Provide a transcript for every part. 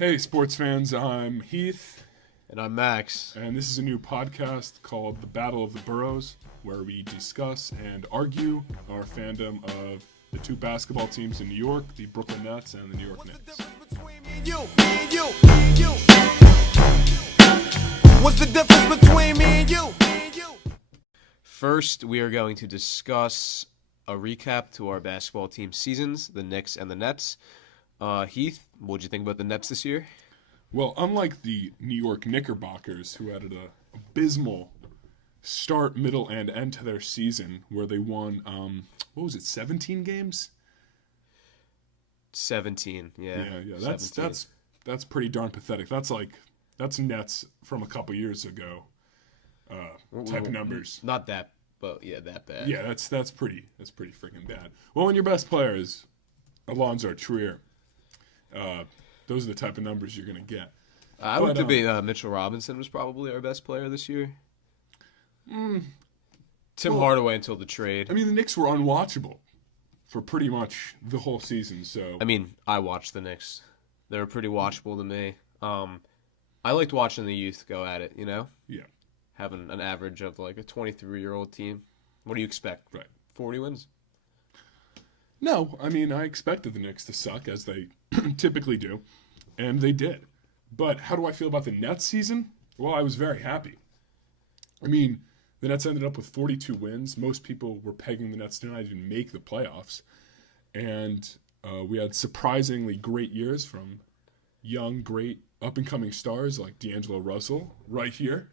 Hey, sports fans, I'm Heath, And I'm Max. and this is a new podcast called The Battle of the Boroughs, where we discuss and argue our fandom of the two basketball teams in New York, the Brooklyn Nets and the New York Knicks. What's the difference between me and you? First, we are going to discuss a recap to our basketball team seasons, the Knicks and the Nets. Heath, what did you think about the Nets this year? Well, unlike the New York Knickerbockers, who had an abysmal start, middle, and end to their season, where they won, 17 games? 17, yeah. Yeah. 17. That's pretty darn pathetic. That's Nets from a couple years ago, type of numbers. Not that, but yeah, that bad. Yeah, that's pretty freaking bad. Well, when your best player is Alonzo Trier, those are the type of numbers you're gonna get. I would debate Mitchell Robinson was probably our best player this year. Tim Hardaway until the trade. I mean, the Knicks were unwatchable for pretty much the whole season. So I watched the Knicks. They were pretty watchable to me. I liked watching the youth go at it, yeah, having an average of like a 23-year-old team. What do you expect? right. 40 wins? No, I mean, I expected the Knicks to suck, as they typically do, and they did. But how do I feel about the Nets season? Well, I was very happy. I mean, the Nets ended up with 42 wins. Most people were pegging the Nets to not even make the playoffs. And we had surprisingly great years from young, great, up-and-coming stars like D'Angelo Russell right here,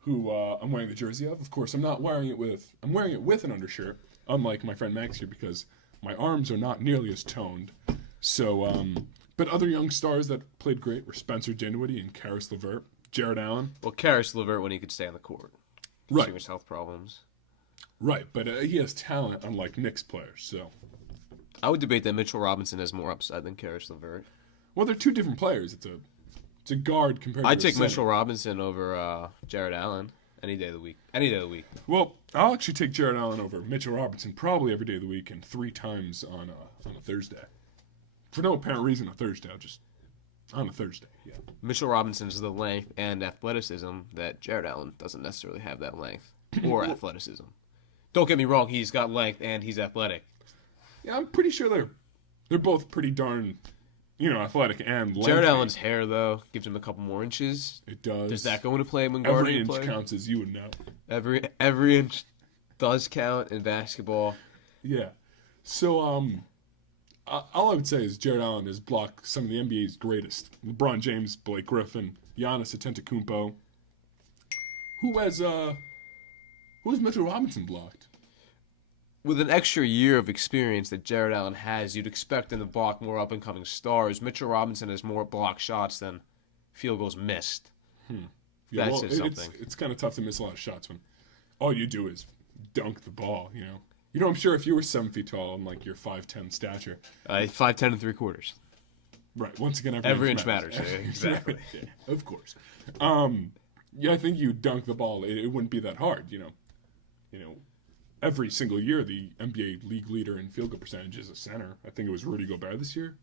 who I'm wearing the jersey of. Of course, I'm wearing it with an undershirt, unlike my friend Max here, because my arms are not nearly as toned. So, but other young stars that played great were Spencer Dinwiddie and Karis LeVert, Jared Allen. Well, Karis LeVert when he could stay on the court. Right. Serious health problems. Right, but he has talent, unlike Knicks players. So, I would debate that Mitchell Robinson has more upside than Karis LeVert. well, they're two different players. It's a guard compared to I'd a take center. Mitchell Robinson over Jared Allen any day of the week. Any day of the week. Well, I'll actually take Jared Allen over Mitchell Robinson probably every day of the week and 3 times on a Thursday. For no apparent reason, just on a Thursday. Yeah. Mitchell Robinson is the length and athleticism that Jared Allen doesn't necessarily have that length or athleticism. Don't get me wrong, he's got length and he's athletic. Yeah, I'm pretty sure they're both pretty darn, athletic and lengthy. Jared Allen's hair, though, gives him a couple more inches. It does. Does that go into play when Every guarding inch play? counts, as you would know. Every inch does count in basketball. Yeah. So, all I would say is Jared Allen has blocked some of the NBA's greatest. LeBron James, Blake Griffin, Giannis Antetokounmpo. Who has Mitchell Robinson blocked? With an extra year of experience that Jared Allen has, you'd expect him to block more up-and-coming stars. Mitchell Robinson has more block shots than field goals missed. Yeah, That says something. It's kind of tough to miss a lot of shots when all you do is dunk the ball, I'm sure if you were 7 feet tall and like your 5'10" stature. 5'10" and 3/4. Right. Once again, Every inch matters. Yeah, exactly. Yeah, of course. Yeah, I think you dunk the ball. It wouldn't be that hard, Every single year, the NBA league leader in field goal percentage is a center. I think it was Rudy Gobert this year.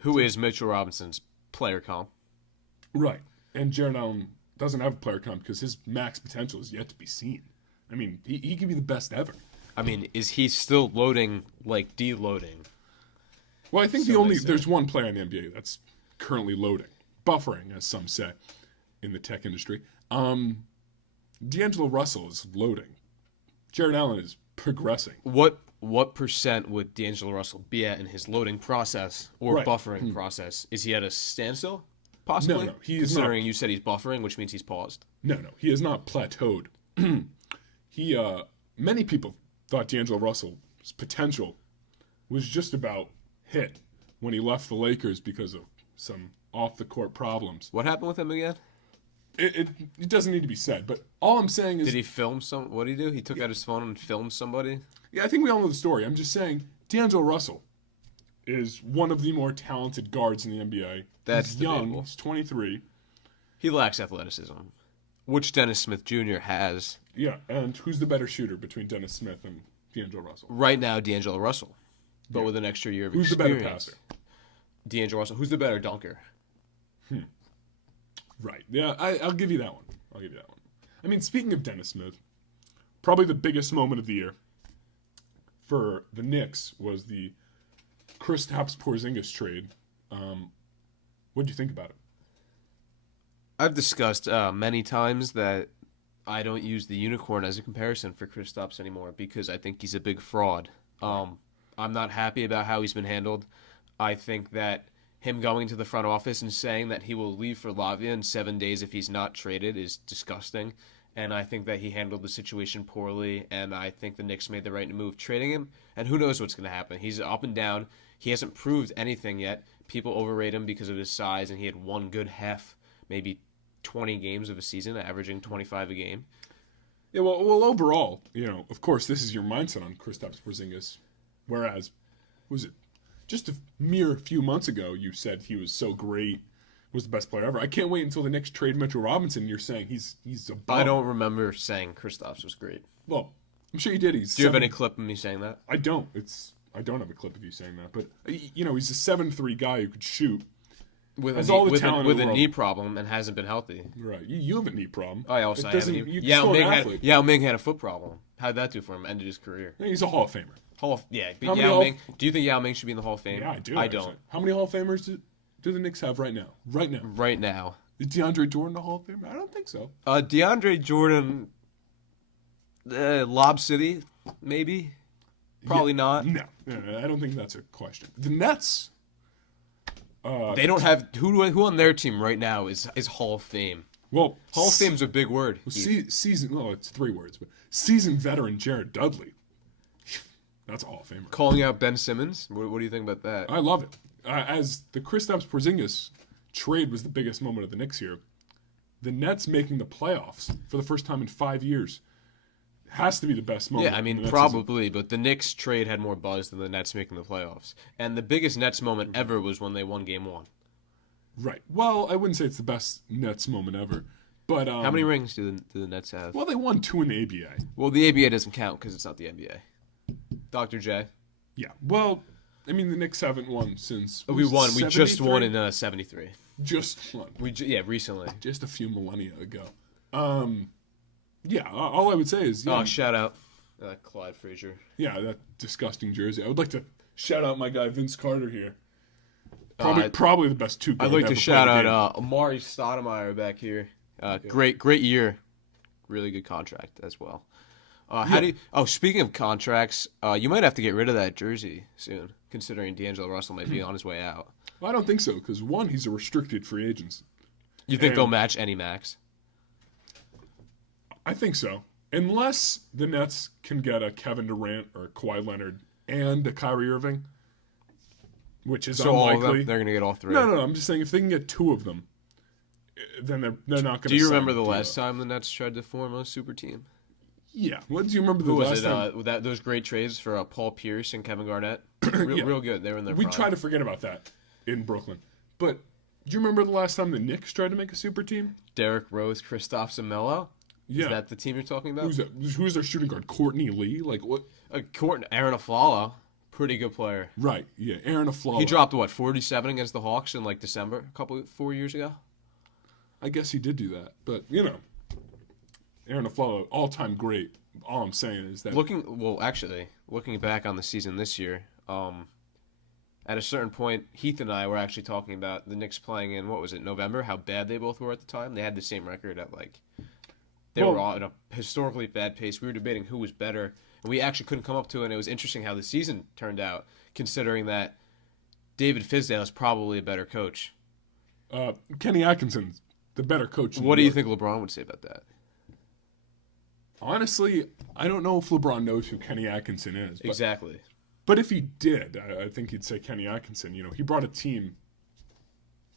Who is Mitchell Robinson's player comp? Right. And Jared Allen doesn't have a player comp because his max potential is yet to be seen. I mean, he could be the best ever. I mean, is he still loading like deloading? Well, I think So they say. there's one player in the NBA that's currently loading, buffering, as some say, in the tech industry. D'Angelo Russell is loading. Jared Allen is progressing. What percent would D'Angelo Russell be at in his loading process or Right. buffering process? Is he at a standstill? Possibly. No, he is Considering you said he's buffering, which means he's paused. No, he has not plateaued. Many people thought D'Angelo Russell's potential was just about hit when he left the Lakers because of some off-the-court problems. What happened with him again? It doesn't need to be said, but all I'm saying is... Did he film some? What did he do? He took out his phone and filmed somebody? Yeah, I think we all know the story. I'm just saying D'Angelo Russell is one of the more talented guards in the NBA. That's he's young. debatable. He's 23. He lacks athleticism, which Dennis Smith Jr. has. Yeah, and who's the better shooter between Dennis Smith and D'Angelo Russell? Right now, D'Angelo Russell, but with an extra year of Who's experience. the better passer? D'Angelo Russell. Who's the better dunker? Right. Yeah, I'll give you that one. I mean, speaking of Dennis Smith, probably the biggest moment of the year for the Knicks was the Kristaps Porzingis trade. What did you think about it? I've discussed many times that I don't use the unicorn as a comparison for Kristaps anymore because I think he's a big fraud. I'm not happy about how he's been handled. I think that him going to the front office and saying that he will leave for Latvia in 7 days if he's not traded is disgusting. And I think that he handled the situation poorly, and I think the Knicks made the right move trading him. And who knows what's going to happen. He's up and down. He hasn't proved anything yet. People overrate him because of his size, and he had one good half, maybe 20 games of a season, averaging 25 a game. Yeah, well, overall, of course, this is your mindset on Kristaps Porzingis. Whereas, was it just a mere few months ago you said he was so great, was the best player ever? I can't wait until the Knicks trade Mitchell Robinson. And you're saying he's a bum. I don't remember saying Kristaps was great. Well, I'm sure you did. Do you have any clip of me saying that? I don't. I don't have a clip of you saying that. But he's a 7'3" guy who could shoot. With a knee problem and hasn't been healthy. Right. You have a knee problem. I also have a knee. Yao Ming had a foot problem. How'd that do for him? Ended his career. He's a Hall of Famer. But Yao Ming. Do you think Yao Ming should be in the Hall of Fame? Yeah, I do. I don't. How many Hall of Famers do the Knicks have right now? Right now. Is DeAndre Jordan a Hall of Famer? I don't think so. DeAndre Jordan, Lob City, maybe. Probably not. No, I don't think that's a question. The Nets. They don't have who on their team right now is Hall of Fame. Well, Hall of Fame's a big word. Season. Well, it's 3 words, but seasoned veteran Jared Dudley. That's a Hall of Famer. Calling out Ben Simmons. What do you think about that? I love it. As the Kristaps Porzingis trade was the biggest moment of the Knicks here, the Nets making the playoffs for the first time in 5 years has to be the best moment. Yeah, I mean, probably, but the Knicks trade had more buzz than the Nets making the playoffs. And the biggest Nets moment ever was when they won Game 1. Right. Well, I wouldn't say it's the best Nets moment ever. But how many rings do the Nets have? Well, they won 2 in the ABA. Well, the ABA doesn't count because it's not the NBA. Dr. J. Yeah. Well, I mean, the Knicks haven't won since... We won. 73? We just won in 73. Just won. Recently. Just a few millennia ago. Yeah, all I would say is... Yeah, shout out Clyde Frazier. Yeah, that disgusting jersey. I would like to shout out my guy Vince Carter here. Probably the best two guard I'd like ever to shout played out Amari Stoudemire back here. Great year. Really good contract as well. Speaking of contracts, you might have to get rid of that jersey soon, considering D'Angelo Russell might be on his way out. Well, I don't think so, because one, he's a restricted free agent. You think they'll match any max? I think so. Unless the Nets can get a Kevin Durant or a Kawhi Leonard and a Kyrie Irving, which is unlikely. All of them, they're going to get all 3. No. I'm just saying if they can get 2 of them, then they're not going to. Do you remember the last time the Nets tried to form a super team? Yeah. What do you remember the Who last was it? time? Those great trades for Paul Pierce and Kevin Garnett. Real good. They were in their prime. We try to forget about that in Brooklyn. But do you remember the last time the Knicks tried to make a super team? Derrick Rose, Kristaps, and Melo. Yeah. Is that the team you're talking about? Who's that? Who's their shooting guard? Courtney Lee? Like what? Aaron Aflalo. Pretty good player. Right. Yeah. Aaron Aflalo. He dropped 47 against the Hawks in December, 4 years ago. I guess he did do that, but Aaron Aflalo, all-time great. All I'm saying is that looking back on the season this year, at a certain point, Heath and I were actually talking about the Knicks playing in November? How bad they both were at the time. They had the same record at they were all at a historically bad pace. We were debating who was better, and we actually couldn't come up to it. And it was interesting how the season turned out, considering that David Fizdale is probably a better coach. Kenny Atkinson's the better coach. What do you think LeBron would say about that? Honestly, I don't know if LeBron knows who Kenny Atkinson is. Exactly. But if he did, I think he'd say Kenny Atkinson. He brought a team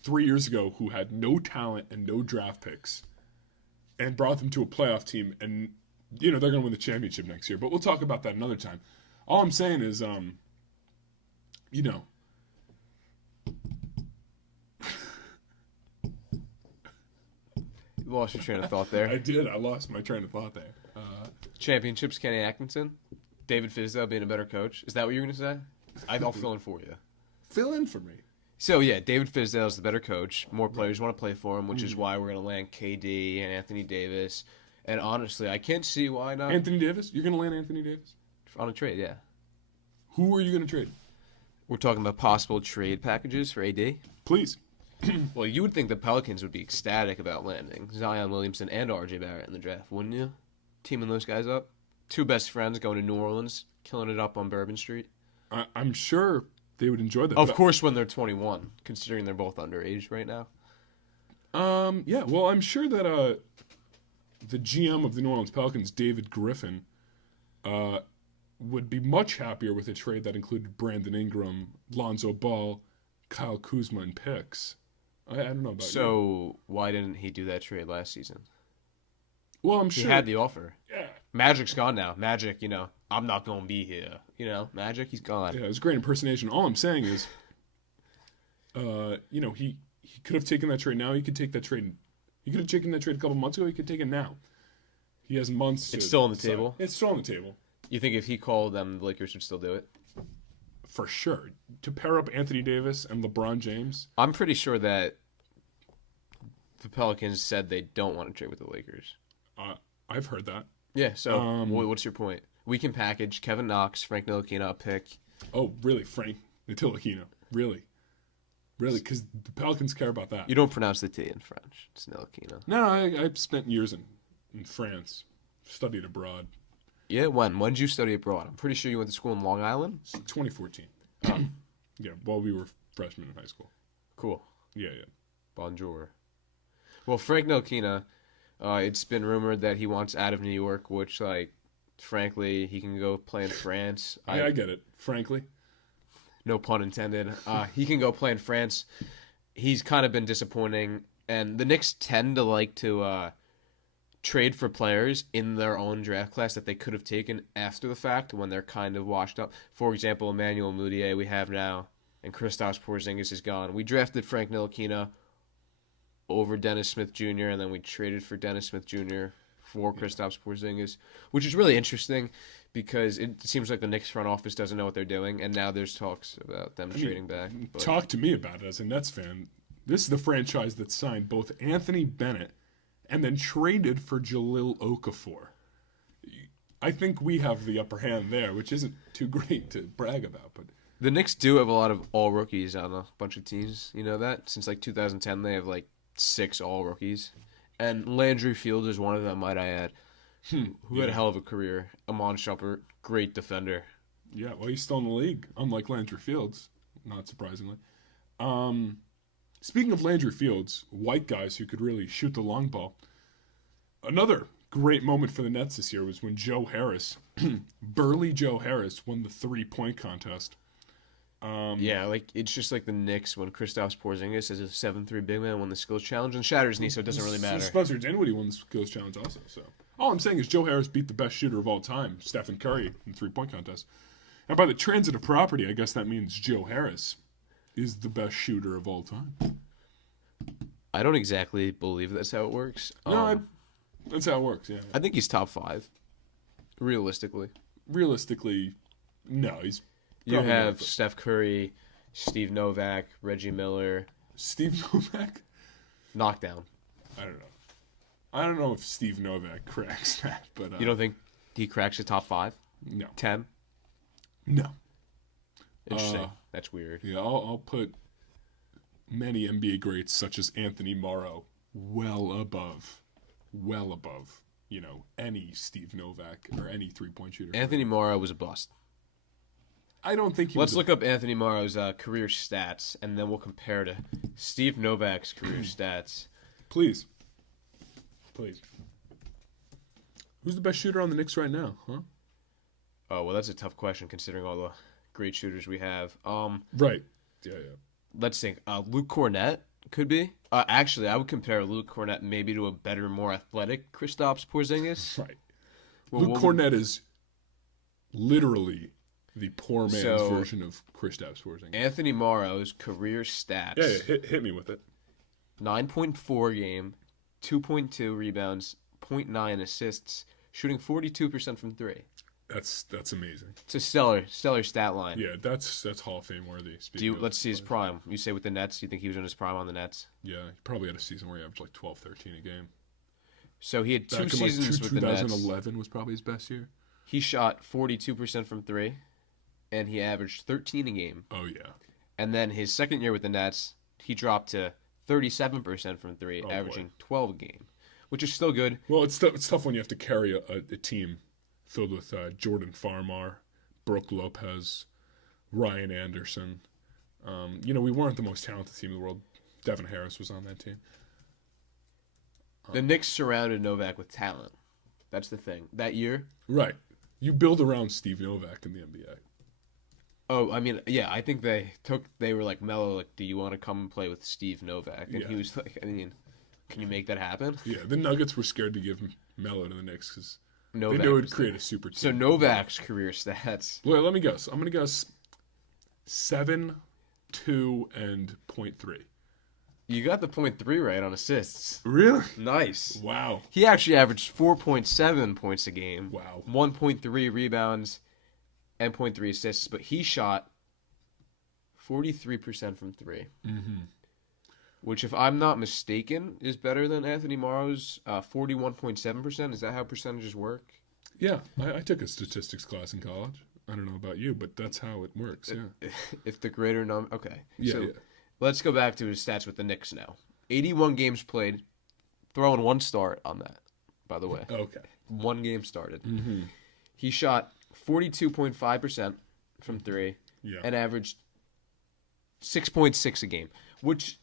3 years ago who had no talent and no draft picks and brought them to a playoff team. And, they're going to win the championship next year. But we'll talk about that another time. All I'm saying is, You lost your train of thought there. I did. I lost my train of thought there. Championships, Kenny Atkinson. David Fizdale being a better coach. Is that what you're going to say? I'll fill in for you. Fill in for me. So yeah, David Fizdale is the better coach. More players want to play for him, which is why we're going to land KD and Anthony Davis. And honestly, I can't see why not Anthony Davis? You're going to land Anthony Davis? on a trade. Yeah, Who are you going to trade? we're talking about possible trade packages for AD. Please. Well, you would think the Pelicans would be ecstatic about landing Zion Williamson and RJ Barrett in the draft, wouldn't you? Teaming those guys up, two best friends going to New Orleans, killing it up on Bourbon Street. I'm sure they would enjoy that. Of but- course, when they're 21, considering they're both underage right now. Yeah, well, I'm sure that the GM of the New Orleans Pelicans, David Griffin, would be much happier with a trade that included Brandon Ingram, Lonzo Ball, Kyle Kuzma, and picks. I don't know about you. So why didn't he do that trade last season? Well, I'm He sure. had the offer. Yeah, Magic's gone now. Magic, I'm not going to be here. Magic, he's gone. yeah, it was a great impersonation. All I'm saying is, he could have taken that trade now. He could take that trade. He could have taken that trade a couple months ago. He could take it now. He has months. It's to still on the decide. table? It's still on the table. You think if he called them, the Lakers would still do it? For sure. To pair up Anthony Davis and LeBron James. I'm pretty sure that the Pelicans said they don't want to trade with the Lakers. I've heard that. Yeah, so what's your point? We can package Kevin Knox, Frank Ntilikina, a pick. Oh, really, Frank Ntilikina? Really? Really? Because the Pelicans care about that. You don't pronounce the T in French. It's Ntilikina. No, I've spent years in France. Studied abroad. Yeah, when? When did you study abroad? I'm pretty sure you went to school in Long Island. 2014. Yeah, while we were freshmen in high school. Cool. Yeah. Bonjour. Well, Frank Ntilikina, it's been rumored that he wants out of New York, which, frankly, he can go play in France. I get it, frankly. No pun intended. He can go play in France. He's kind of been disappointing, and the Knicks tend to like to trade for players in their own draft class that they could have taken after the fact when they're kind of washed up. For example, Emmanuel Mudiay we have now, and Kristaps Porzingis is gone. We drafted Frank Ntilikina over Dennis Smith Jr., and then we traded for Dennis Smith Jr. for Kristaps Porzingis, which is really interesting because it seems like the Knicks front office doesn't know what they're doing, and now there's talks about them trading back. But Talk to me about it as a Nets fan. This is the franchise that signed both Anthony Bennett and then traded for Jahlil Okafor. I think we have the upper hand there, which isn't too great to brag about. But the Knicks do have a lot of all rookies on a bunch of teams. You know that? Since 2010, they have 6 all rookies. And Landry Fields is one of them, might I add, who had a hell of a career. Amon Shumpert, great defender. yeah, well, he's still in the league, unlike Landry Fields, not surprisingly. Speaking of Landry Fields, white guys who could really shoot the long ball, another great moment for the Nets this year was when Joe Harris, burly Joe Harris, won the 3-point contest. Yeah, it's just like the Knicks when Kristaps Porzingis is a 7'3" big man won the skills challenge and shatters his knee, so it doesn't really matter. Spencer Dinwiddie won the skills challenge also. So all I'm saying is Joe Harris beat the best shooter of all time, Stephen Curry, in the 3-point contest. And by the transitive property, I guess that means Joe Harris is the best shooter of all time. I don't exactly believe that's how it works. That's how it works, yeah. I think he's top 5, realistically. Realistically, no, he's You probably have not. Steph Curry, Steve Novak, Reggie Miller, Steve Novak? knockdown. I don't know if Steve Novak cracks that, but You don't think he cracks the top 5? no. 10? No. Interesting. That's weird. Yeah, I'll put many NBA greats such as Anthony Morrow well above, any Steve Novak or any 3-point shooter. Anthony Morrow was a bust. I don't think he Let's was look up Anthony Morrow's career stats, and then we'll compare to Steve Novak's career stats. Please. Who's the best shooter on the Knicks right now, huh? Oh, well, that's a tough question considering all the great shooters we have. Right. Yeah. Let's think. Luke Cornett could be. Actually, I would compare Luke Cornett maybe to a better, more athletic Kristaps Porzingis. Right. Well, Luke Cornett is literally the poor man's version of Kristaps Porzingis. Anthony Morrow's career stats. Yeah, hit me with it. 9.4 game, 2.2 rebounds, 0.9 assists, shooting 42% from 3. That's amazing. It's a stellar stat line. Yeah, that's Hall of Fame worthy. Let's see his prime. You say with the Nets, you think he was in his prime on the Nets? Yeah, he probably had a season where he averaged like 12, 13 a game. So he had Back two in seasons with the Nets. 2011 was probably his best year. He shot 42% from three, and he averaged 13 a game. Oh yeah. And then his second year with the Nets, he dropped to 37% from three, averaging 12 a game, which is still good. Well, it's tough when you have to carry a team filled with Jordan Farmar, Brooke Lopez, Ryan Anderson. We weren't the most talented team in the world. Devin Harris was on that team. The Knicks surrounded Novak with talent. That's the thing. That year. Right. You build around Steve Novak in the NBA. Oh, I mean, yeah, I think they were like, Melo, like, do you want to come and play with Steve Novak? And he was like, I mean, can you make that happen? Yeah, the Nuggets were scared to give Melo to the Knicks because they Novak knew it would was create a super team. So Novak's career stats. Well, let me guess. I'm going to guess 7, 2, and 0.3. You got the 0.3 right on assists. Really? Nice. Wow. He actually averaged 4.7 points a game. Wow. 1.3 rebounds and 0.3 assists, but he shot 43% from three. Mm-hmm. Which, if I'm not mistaken, is better than Anthony Morrow's 41.7%. Is that how percentages work? Yeah, I took a statistics class in college. I don't know about you, but that's how it works, yeah. If the greater number... Okay. Yeah, so yeah. let's go back to his stats with the Knicks now. 81 games played. Throwing one start on that, by the way. Okay. One game started. Mm-hmm. He shot 42.5% from three and averaged 6.6 a game, which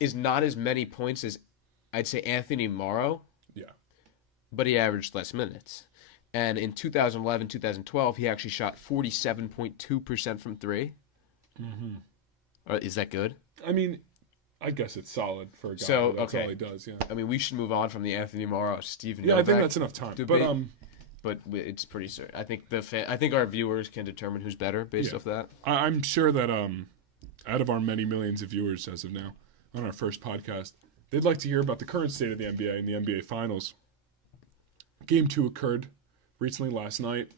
is not as many points as, I'd say, Anthony Morrow. Yeah. But he averaged less minutes. And in 2011, 2012, he actually shot 47.2% from three. Mm-hmm. Is that good? I mean, I guess it's solid for a guy. So, That's okay. all he does, yeah. I mean, we should move on from the Anthony Morrow, Steve Yeah, Novak I think that's enough time. debate. But it's pretty certain. I think I think our viewers can determine who's better based off that. I'm sure that out of our many millions of viewers as of now on our first podcast, they'd like to hear about the current state of the NBA and the NBA Finals. Game 2 occurred recently last night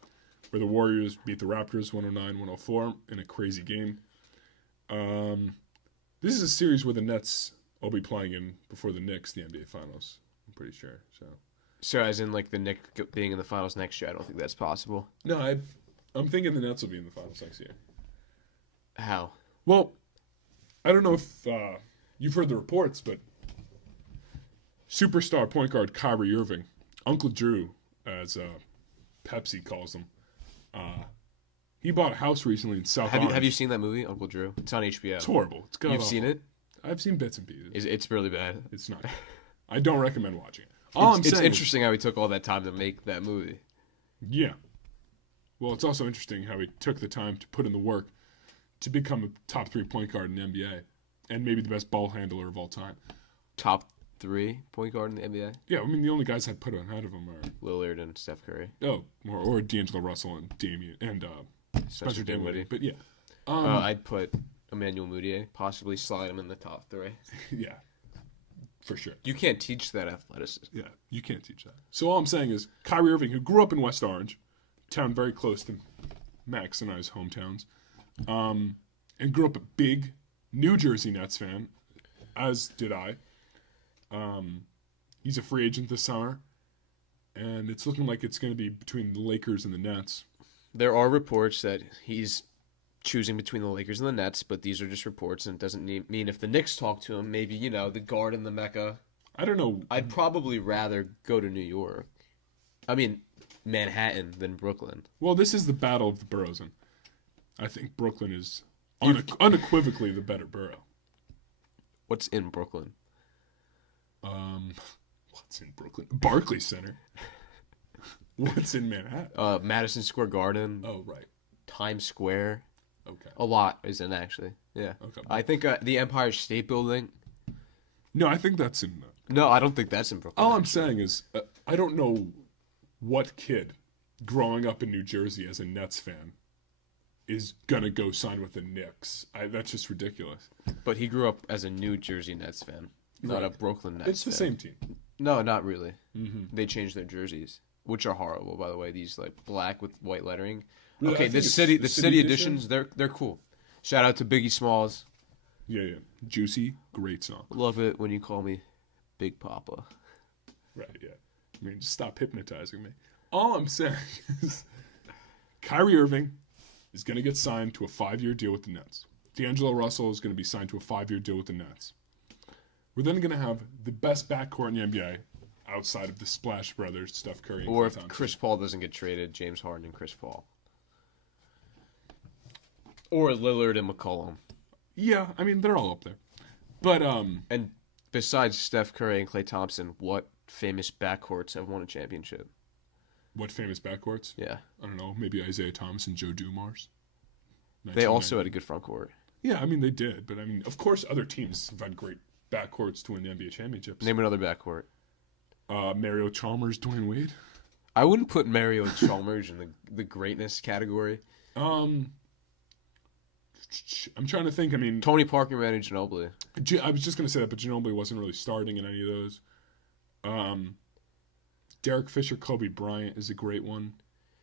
where the Warriors beat the Raptors 109-104 in a crazy game. This is a series where the Nets will be playing in before the Knicks, the NBA Finals. I'm pretty sure. So as in like the Knicks being in the finals next year, I don't think that's possible. No, I'm thinking the Nets will be in the finals next year. How? Well, I don't know if you've heard the reports, but superstar point guard Kyrie Irving, Uncle Drew, as Pepsi calls him, he bought a house recently in South Orange. Have you seen that movie, Uncle Drew? It's on HBO. It's horrible. It's You've seen it? I've seen bits and pieces. It's really bad. It's not. I don't recommend watching it. It's interesting how he took all that time to make that movie. Yeah. Well, it's also interesting how he took the time to put in the work to become a top 3 point guard in the NBA and maybe the best ball handler of all time. Top 3 point guard in the NBA? Yeah, I mean the only guys I'd put ahead of him are Lillard and Steph Curry. Oh, or D'Angelo Russell and Damian and Spencer Dinwiddie. But yeah, I'd put Emmanuel Mudiay, possibly slide him in the top 3. Yeah, for sure. You can't teach that athleticism. Yeah, you can't teach that. So all I'm saying is Kyrie Irving, who grew up in West Orange, town very close to Max and I's hometowns, and grew up a big New Jersey Nets fan, as did I. He's a free agent this summer, and it's looking like it's going to be between the Lakers and the Nets. There are reports that he's choosing between the Lakers and the Nets, but these are just reports, and it doesn't mean if the Knicks talk to him, maybe, the guard in the Mecca. I don't know. I'd probably rather go to New York. I mean, Manhattan than Brooklyn. Well, this is the battle of the boroughs, and I think Brooklyn is unequivocally the better borough. What's in Brooklyn? What's in Brooklyn? Barclays Center. What's in Manhattan? Madison Square Garden. Oh, right. Times Square. Okay. A lot is in, actually. Yeah. Okay. I think the Empire State Building. No, I think that's in... No, I don't think that's in Brooklyn. All I'm saying is, I don't know what kid growing up in New Jersey as a Nets fan is going to go sign with the Knicks. That's just ridiculous. But he grew up as a New Jersey Nets fan, not a Brooklyn Nets It's the fan. same team. No, not really. Mm-hmm. They changed their jerseys. which are horrible, by the way. These like black with white lettering. Really? I Okay, think the it's city the city editions, they're cool. Shout out to Biggie Smalls. Yeah. Juicy, great song. Love it when you call me Big Papa. Right, yeah. I mean, just stop hypnotizing me. All I'm saying is Kyrie Irving is going to get signed to a 5-year deal with the Nets. D'Angelo Russell is going to be signed to a 5-year deal with the Nets. We're then going to have the best backcourt in the NBA outside of the Splash Brothers, Steph Curry, and Or Klay if Thompson. Chris Paul doesn't get traded, James Harden and Chris Paul. Or Lillard and McCollum. Yeah, I mean, they're all up there. But, And besides Steph Curry and Klay Thompson, what famous backcourts have won a championship? what famous backcourts? Yeah. I don't know, maybe Isaiah Thomas and Joe Dumars. They also had a good front court. Yeah, I mean, they did. But, I mean, of course, other teams have had great backcourts to win the NBA championships. Name another backcourt. Mario Chalmers, Dwayne Wade. I wouldn't put Mario Chalmers in the greatness category. I'm trying to think. I mean, Tony Parker, Manu Ginobili. I was just going to say that, but Ginobili wasn't really starting in any of those. Derek Fisher, Kobe Bryant is a great one.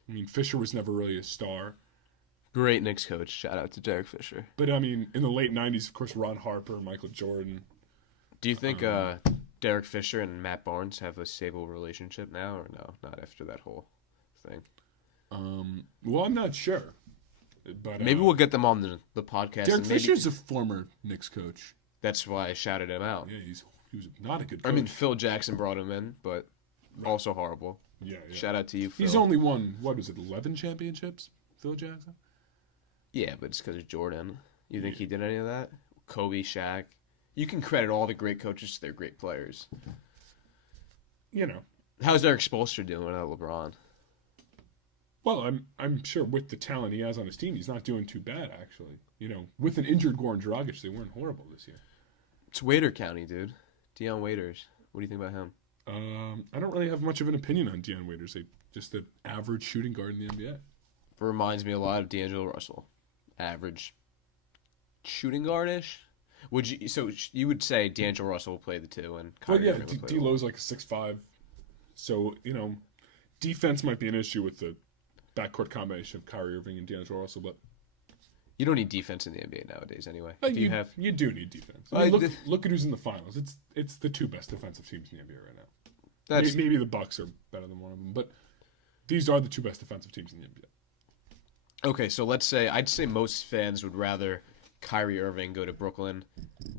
I mean, Fisher was never really a star. Great Knicks coach. Shout out to Derek Fisher. But, I mean, in the late 90s, of course, Ron Harper, Michael Jordan. Do you think Derek Fisher and Matt Barnes have a stable relationship now, or no? Not after that whole thing. Well, I'm not sure. But Maybe we'll get them on the podcast. Derek and maybe Fisher's a former Knicks coach. that's why I shouted him out. Yeah, he was not a good coach. I mean, Phil Jackson brought him in, but also horrible. yeah. Shout out to you, Phil. He's only won, what was it, 11 championships, Phil Jackson? Yeah, but it's because of Jordan. You think he did any of that? Kobe, Shaq. You can credit all the great coaches to their great players. You know. How's Eric Spoelstra doing without LeBron? Well, I'm sure with the talent he has on his team, he's not doing too bad, actually. You know, with an injured Goran Dragic, they weren't horrible this year. It's Waiter County, dude. Deion Waiters. What do you think about him? I don't really have much of an opinion on Deion Waiters. Just an average shooting guard in the NBA. Reminds me a lot of D'Angelo Russell. Average shooting guard-ish? So you would say D'Angelo Russell will play the two and Well, Kyrie yeah, Irving will play the D'Lo's like a 6'5". So, you know, defense might be an issue with the backcourt combination of Kyrie Irving and D'Angelo Russell, but You don't need defense in the NBA nowadays, anyway. If you do need defense. I mean, look at who's in the finals. It's the two best defensive teams in the NBA right now. Maybe the Bucks are better than one of them, but these are the two best defensive teams in the NBA. Okay, so I'd say most fans would rather Kyrie Irving go to Brooklyn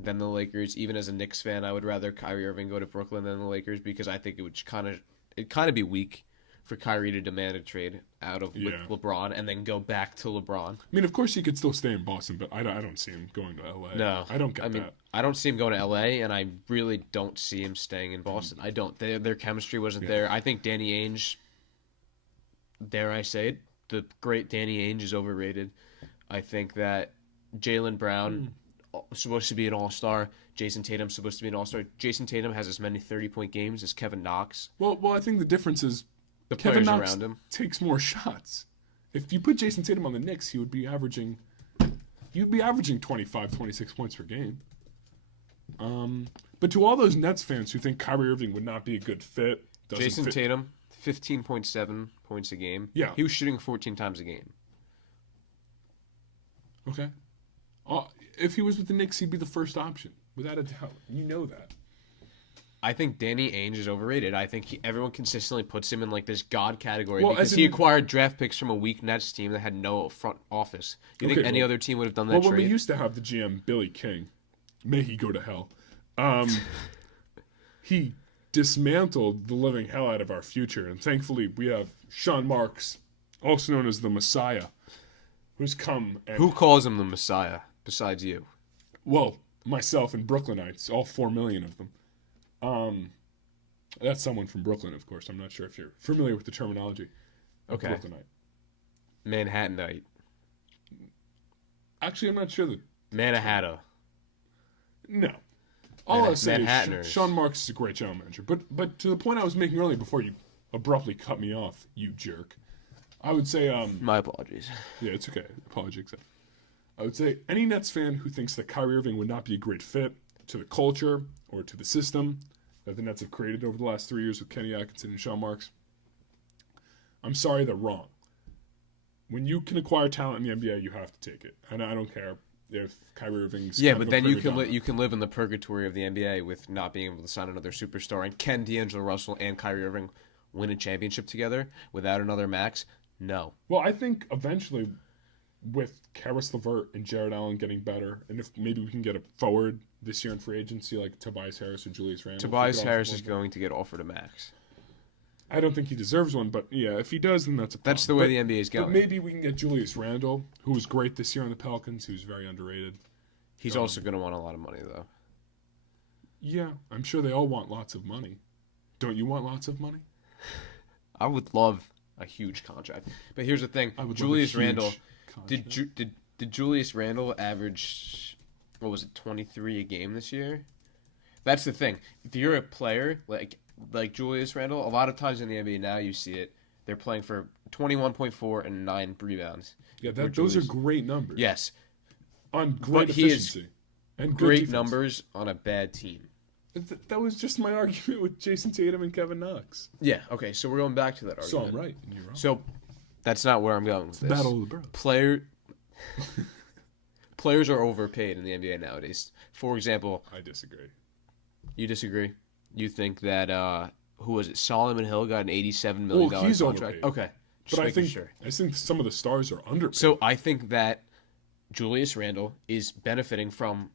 than the Lakers. Even as a Knicks fan, I would rather Kyrie Irving go to Brooklyn than the Lakers because I think it would kind of be weak for Kyrie to demand a trade out of LeBron and then go back to LeBron. I mean, of course he could still stay in Boston, but I don't see him going to LA. No, I don't get that. I don't see him going to LA, and I really don't see him staying in Boston. I don't. Their chemistry wasn't there. I think Danny Ainge, dare I say it, the great Danny Ainge is overrated. I think that Jaylen Brown supposed to be an all-star. Jason Tatum's supposed to be an all-star. Jason Tatum has as many 30-point games as Kevin Knox. Well, I think the difference is The Kevin players Knox around him takes more shots. If you put Jason Tatum on the Knicks, you'd be averaging 25, 26 points per game. But to all those Nets fans who think Kyrie Irving would not be a good fit, Jason Tatum, 15.7 points a game. Yeah. He was shooting 14 times a game. Okay. If he was with the Knicks, he'd be the first option, without a doubt. You know that. I think Danny Ainge is overrated. I think everyone consistently puts him in like this god category Well, because as he in- acquired draft picks from a weak Nets team that had no front office. You think any other team would have done that Well, when trade? we used to have the GM Billy King, may he go to hell, he dismantled the living hell out of our future, and thankfully we have Sean Marks, also known as the Messiah, who's come and Who calls him the Messiah besides you? well, myself and Brooklynites, all 4 million of them. That's someone from Brooklyn, of course. I'm not sure if you're familiar with the terminology. Of Okay. Brooklynite. Manhattanite. Actually, I'm not sure that. Manhattan. No. All I say is Manhattaners. Sean Marks is a great general manager. But to the point I was making earlier before you abruptly cut me off, you jerk, I would say, My apologies. yeah, it's okay. Apology accepted. I would say any Nets fan who thinks that Kyrie Irving would not be a great fit to the culture or to the system that the Nets have created over the last 3 years with Kenny Atkinson and Sean Marks, I'm sorry, they're wrong. When you can acquire talent in the NBA, you have to take it. And I don't care if Kyrie Irving's Yeah, kind but of a then you prima can donna. you can live in the purgatory of the NBA with not being able to sign another superstar. And can D'Angelo Russell and Kyrie Irving win a championship together without another max? No. Well, I think eventually, with Karis LeVert and Jared Allen getting better, and if maybe we can get a forward this year in free agency like Tobias Harris or Julius Randle. Tobias Harris is going to get offered a max. I don't think he deserves one, but yeah, if he does, then that's a problem. That's the way the NBA is But going. maybe we can get Julius Randle, who was great this year on the Pelicans, who's very underrated. He's also going to want a lot of money, though. Yeah, I'm sure they all want lots of money. Don't you want lots of money? I would love a huge contract. But here's the thing. I would Julius love a huge Randle, contract. did Julius Randle average, what was it, 23 a game this year? That's the thing. If you're a player like Julius Randle, a lot of times in the NBA now you see it, they're playing for 21.4 and 9 rebounds. Yeah, For those are Julius. great numbers. Yes, On great But he is efficiency. And good great defense. numbers on a bad team. That was just my argument with Jason Tatum and Kevin Knox. Yeah, okay, so we're going back to that So argument. I'm right, and you're wrong. So that's not where I'm going with this. Battle of the Boroughs. Players are overpaid in the NBA nowadays. For example, I disagree. you disagree? You think that who was it? Solomon Hill got an $87 million Well, he's contract. overpaid. Okay, just But I making think sure. some of the stars are underpaid. So I think that Julius Randle is benefiting from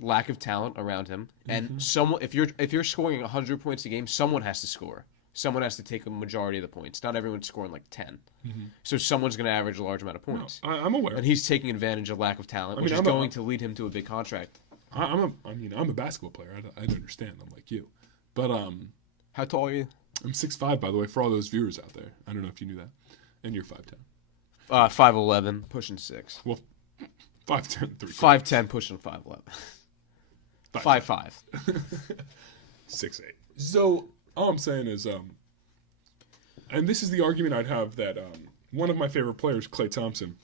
lack of talent around him, and someone if you're scoring 100 points a game, someone has to score. Someone has to take a majority of the points. Not everyone's scoring like 10. So someone's going to average a large amount of No, points. I'm aware. And he's taking advantage of lack of talent, I which mean, is I'm going to lead him to a big contract. I'm a basketball player. I understand. I'm like you, but How tall are you? I'm 6'5", by the way, for all those viewers out there. I don't know if you knew that, and you're 5'10". 5'11", pushing 6. Well, 5'10", 3. 5'10", pushing 5'11". 5'5". 6'8". So all I'm saying is, and this is the argument I'd have that one of my favorite players, Klay Thompson,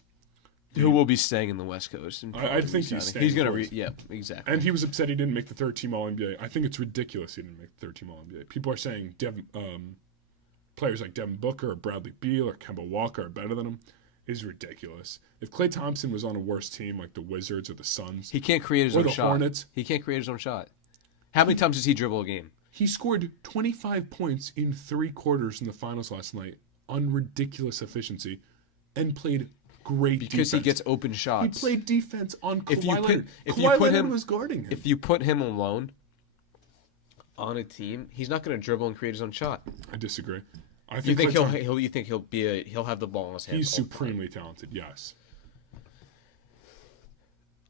Who will be staying in the West Coast? And I probably think he's resigning. staying He's gonna close. yeah, exactly. and he was upset he didn't make the third team All NBA. I think it's ridiculous he didn't make the third team All NBA. People are saying players like Devin Booker or Bradley Beal or Kemba Walker are better than him. Is ridiculous. If Klay Thompson was on a worse team like the Wizards or the Suns, He can't create his Or own the shot. Hornets. He can't create his own shot. How many times does he dribble a game? he scored 25 points in 3 quarters in the finals last night on ridiculous efficiency and played great Because defense. he gets open He shots. played defense on Kawhi If you put- Leonard. if Kawhi you put Leonard him- was guarding him. If you put him alone on a team, he's not going to dribble and create his own shot. I disagree. I You think, think Klay Thompson- you think he'll have the ball in his hands? he's all the time. supremely talented, yes.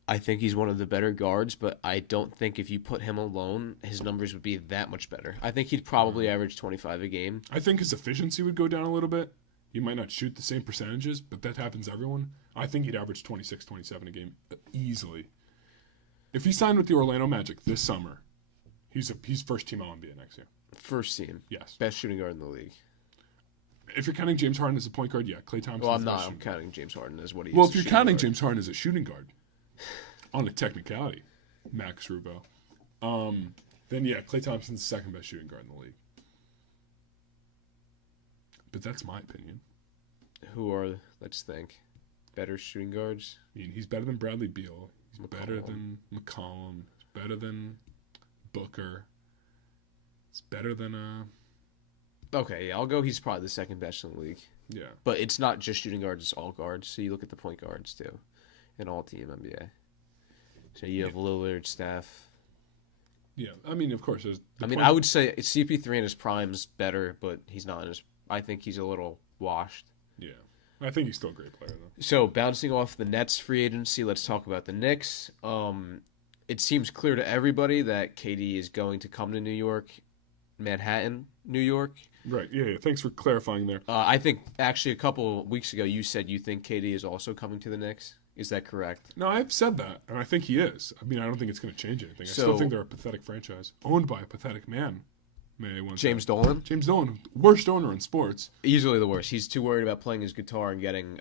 I think he's one of the better guards, but I don't think if you put him alone, his numbers would be that much better. I think he'd probably average 25 a game. I think his efficiency would go down a little bit. He might not shoot the same percentages, but that happens to everyone. I think he'd average 26, 27 a game easily. If he signed with the Orlando Magic this summer, he's first team All NBA next year. First team. Yes. Best shooting guard in the league. If you're counting James Harden as a point guard, yeah, Klay Thompson. Well, I'm not. I'm counting James Harden as what he Well, is. if you're counting James Harden as a shooting guard, on a technicality, Max Rubo, then yeah, Klay Thompson's the second best shooting guard in the league. But that's my opinion. Who are, let's think, better shooting guards? I mean, he's better than Bradley Beal. He's better McCollum. than McCollum. He's better than Booker. It's better than Okay, yeah, I'll go. He's probably the second best in the league. yeah. But it's not just shooting guards; it's all guards. So you look at the point guards too, in all team NBA. So you have Lillard, Steph. Yeah, I mean, of course. I would say CP3 in his prime's better, but he's not in his. I think he's a little washed. Yeah, I think he's still a great player though. So bouncing off the Nets free agency, let's talk about the Knicks. It seems clear to everybody that KD is going to come to New York, Manhattan, New York. Right. Yeah. Thanks for clarifying there. I think actually a couple of weeks ago you said you think KD is also coming to the Knicks. Is that correct? No, I've said that, and I think he is. I mean, I don't think it's going to change anything. I So- still think they're a pathetic franchise, owned by a pathetic man. May I once James add. Dolan? James Dolan, worst owner in sports. Easily the worst. He's too worried about playing his guitar and getting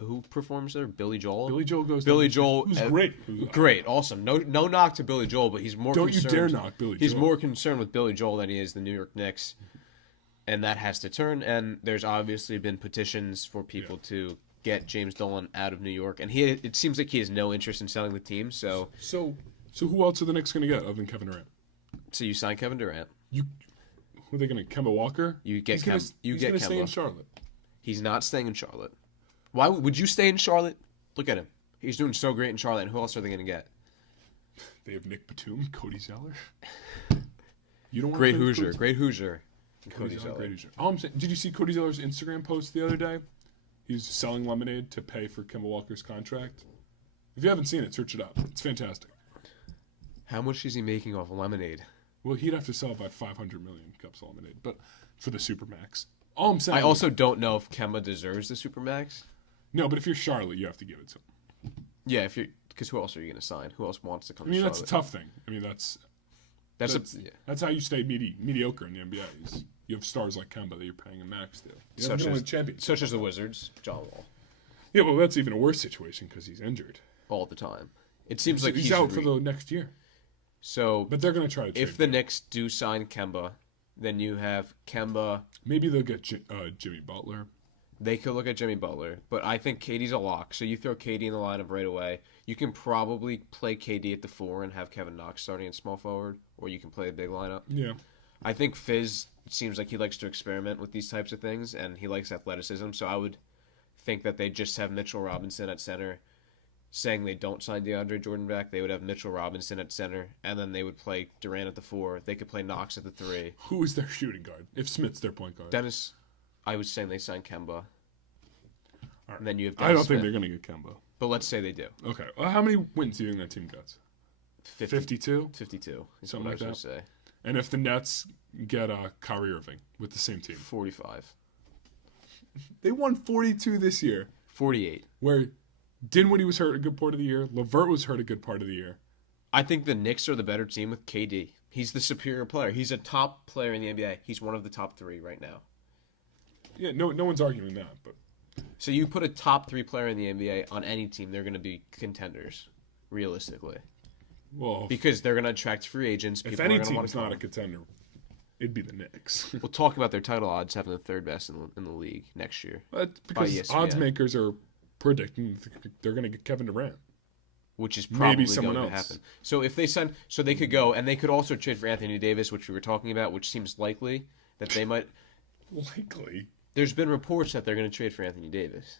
who performs there? Billy Joel. Billy Joel goes. Billy down. Joel, who's great. Great, awesome. No knock to Billy Joel, but he's more. Don't you concerned, dare knock Billy He's Joel. more concerned with Billy Joel than he is the New York Knicks. and that has to turn. And there's obviously been petitions for people to get James Dolan out of New York, and it seems like he has no interest in selling the team. So who else are the Knicks going to get other than Kevin Durant? So you sign Kevin Durant. Who are they going to? Kemba Walker? You get He's going to stay in Kemba. Charlotte. He's not staying in Charlotte. Why would you stay in Charlotte? Look at him. He's doing so great in Charlotte. And who else are they going to get? They have Nick Batum, Cody Zeller. You don't want Great to play with Hoosier. Great Hoosier. Cody Zeller. Great Hoosier. All I'm saying, did you see Cody Zeller's Instagram post the other day? He's selling lemonade to pay for Kemba Walker's contract. If you haven't seen it, search it up. It's fantastic. How much is he making off of lemonade? Well, he'd have to sell about 500 million cups of lemonade, but for the Supermax. All I'm saying. I also don't know if Kemba deserves the Supermax. No, but if you're Charlotte, you have to give it to him. Yeah, because who else are you going to sign? Who else wants to come? I mean, to that's a Charlotte? tough thing. I mean, That's how you stay mediocre in the NBA. Is you have stars like Kemba that you're paying a max to. such as the Wizards, John Wall, Yeah, well, that's even a worse situation because he's injured. all the time. It seems like he's out for the next year. So, but they're going to try to. If the Knicks do sign Kemba, then you have Kemba. Maybe they'll get Jimmy Butler. They could look at Jimmy Butler, but I think KD's a lock. So you throw KD in the lineup right away. You can probably play KD at the 4 and have Kevin Knox starting at small forward, or you can play a big lineup. Yeah. I think Fizz seems like he likes to experiment with these types of things, and he likes athleticism. So I would think that they just have Mitchell Robinson at center. Saying they don't sign DeAndre Jordan back, they would have Mitchell Robinson at center, and then they would play Durant at the 4. They could play Knox at the 3. Who is their shooting guard? If Smith's their point guard. Dennis, I was saying they signed Kemba. Right. And then you have Dennis I don't Smith. think they're going to get Kemba. But let's say they do. Okay. Well, how many wins do you think that team gets? 52? 52. Something like that. I was going to say. And if the Nets get Kyrie Irving with the same team? 45. They won 42 this year. 48. Where Dinwiddie was hurt a good part of the year. LeVert was hurt a good part of the year. I think the Knicks are the better team with KD. He's the superior player. He's a top player in the NBA. He's one of the top 3 right now. Yeah, no one's arguing that. But so you put a top 3 player in the NBA on any team, they're going to be contenders, realistically. Well, because they're going to attract free agents. If any team's not a contender, it'd be the Knicks. We'll talk about their title odds having the 3rd best in the league next year. Because odds makers are predicting they're going to get Kevin Durant. Which is probably maybe someone going else. to happen. So if they sign, so they could go, and they could also trade for Anthony Davis, which we were talking about, which seems likely that they might. Likely. There's been reports that they're going to trade for Anthony Davis.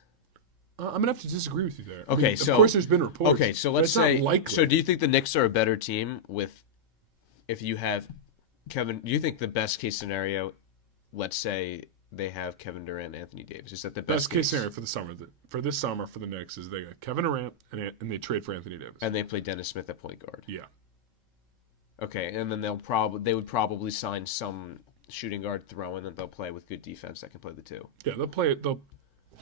I'm going to have to disagree with you there. Okay, I mean, so of course there's been reports. Okay, so let's say. Likely. So do you think the Knicks are a better team if you have Kevin? Do you think the best case scenario, let's say they have Kevin Durant and Anthony Davis, is that the best case scenario for the summer? For this summer for the Knicks is they got Kevin Durant and they trade for Anthony Davis. And they play Dennis Smith at point guard. Yeah. Okay, and then they would probably sign some shooting guard throw in that they'll play with good defense that can play the 2. Yeah, they'll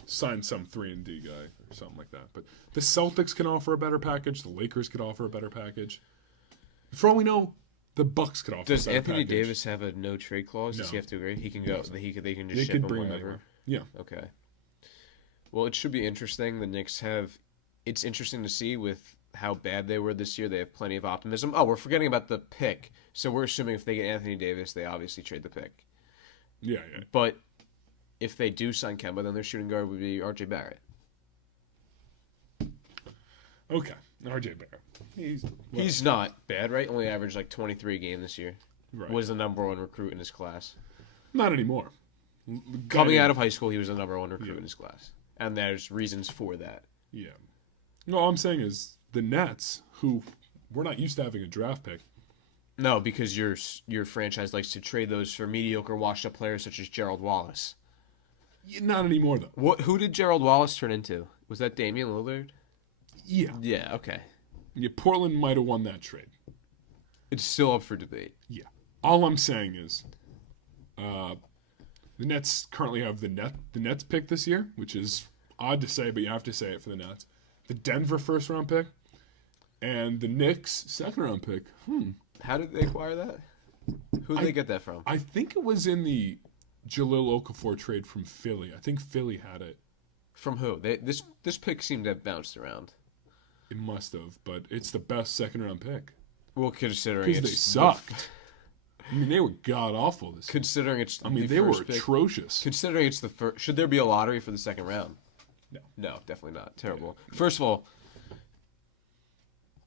sign some 3-and-D guy or something like that. But the Celtics can offer a better package. The Lakers could offer a better package. For all we know, the Bucks could offer. Does a better Anthony package. Davis have a no trade clause? Does No. he have to agree? He can go. They can just They ship could him bring him whenever. anywhere. Yeah. Okay. Well, it should be interesting. The Knicks have. It's interesting to see with how bad they were this year. They have plenty of optimism. Oh, we're forgetting about the pick. So we're assuming if they get Anthony Davis, they obviously trade the pick. Yeah. But if they do sign Kemba, then their shooting guard would be R.J. Barrett. Okay, R.J. Barrett. He's not bad, right? Only averaged like 23 a game this year. Right. Was the number 1 recruit in his class. Not anymore. Coming out of high school, he was the number 1 recruit in his class. And there's reasons for that. Yeah. No, all I'm saying is the Nets, who we're not used to having a draft pick. No, because your franchise likes to trade those for mediocre, washed-up players such as Gerald Wallace. Not anymore, though. Who did Gerald Wallace turn into? Was that Damian Lillard? Yeah. Yeah, okay. Yeah, Portland might have won that trade. It's still up for debate. Yeah. All I'm saying is the Nets currently have the Nets pick this year, which is odd to say, but you have to say it for the Nets. The Denver first-round pick and the Knicks second-round pick. How did they acquire that? Who did they get that from? I think it was in the Jahlil Okafor trade from Philly. I think Philly had it. From who? This pick seemed to have bounced around. It must have, but it's the best second-round pick. Well, considering Because they sucked. I mean, they were god awful this year. Considering it's I mean, the they were first pick. atrocious. Considering it's the first, should there be a lottery for the second round? No. No, definitely not. Terrible. First of all,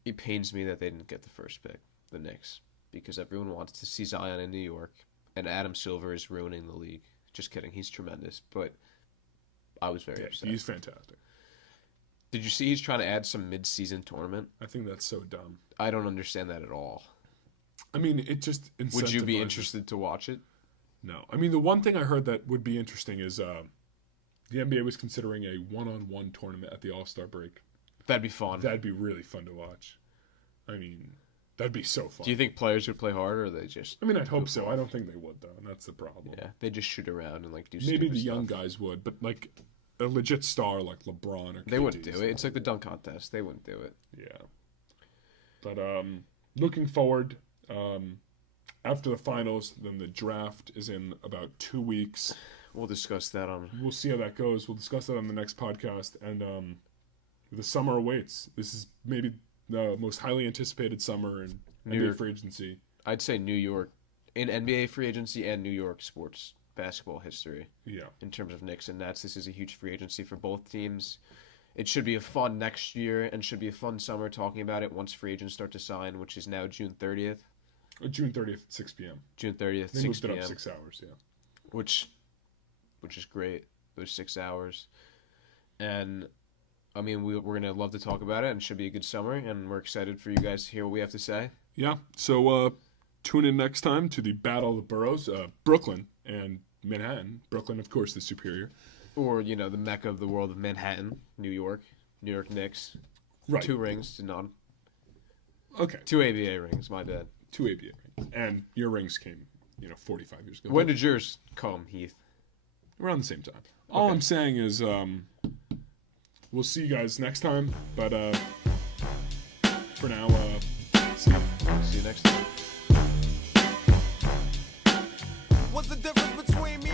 it pains me that they didn't get the first pick, the Knicks, because everyone wants to see Zion in New York, and Adam Silver is ruining the league. Just kidding. He's tremendous, but I was very upset. He's fantastic. Did you see he's trying to add some mid-season tournament? I think that's so dumb. I don't understand that at all. I mean, it just incentivizes. Would you be interested to watch it? No. I mean, the one thing I heard that would be interesting is the NBA was considering a one-on-one tournament at the All-Star break. That'd be fun. That'd be really fun to watch. I mean, that'd be so fun. Do you think players would play harder, or they just... I mean, I'd hope so. I don't think they would, though, and that's the problem. Yeah, they just shoot around and, like, do Maybe stupid the young stuff. guys would, but, like, a legit star like LeBron or They wouldn't KD, do it. It's like the dunk contest. They wouldn't do it. Yeah. But looking forward, after the finals, then the draft is in about 2 weeks. We'll discuss that on... We'll see how that goes. We'll discuss that on the next podcast. And the summer awaits. This is maybe the most highly anticipated summer in New NBA York. free agency. I'd say New York, in NBA free agency and New York sports basketball history. Yeah. In terms of Knicks and Nets, this is a huge free agency for both teams. It should be a fun next year and should be a fun summer talking about it once free agents start to sign, which is now June 30th. June 30th at 6 p.m. June 30th, They 6 moved it p.m. up 6 hours, yeah. Which is great. Those 6 hours. And, I mean, we're going to love to talk about it, and it should be a good summer, and we're excited for you guys to hear what we have to say. Yeah. So tune in next time to the Battle of the Boroughs, Brooklyn and Manhattan. Brooklyn, of course, the superior. Or, you know, the mecca of the world of Manhattan, New York Knicks. Right. 2 rings to none. Okay. 2 ABA rings, my bad. 2 ABA rings. And your rings came, 45 years ago. When did yours come, Heath? Around the same time. All Okay. I'm saying is we'll see you guys next time. But for now, see you. See you next time. What's the difference between me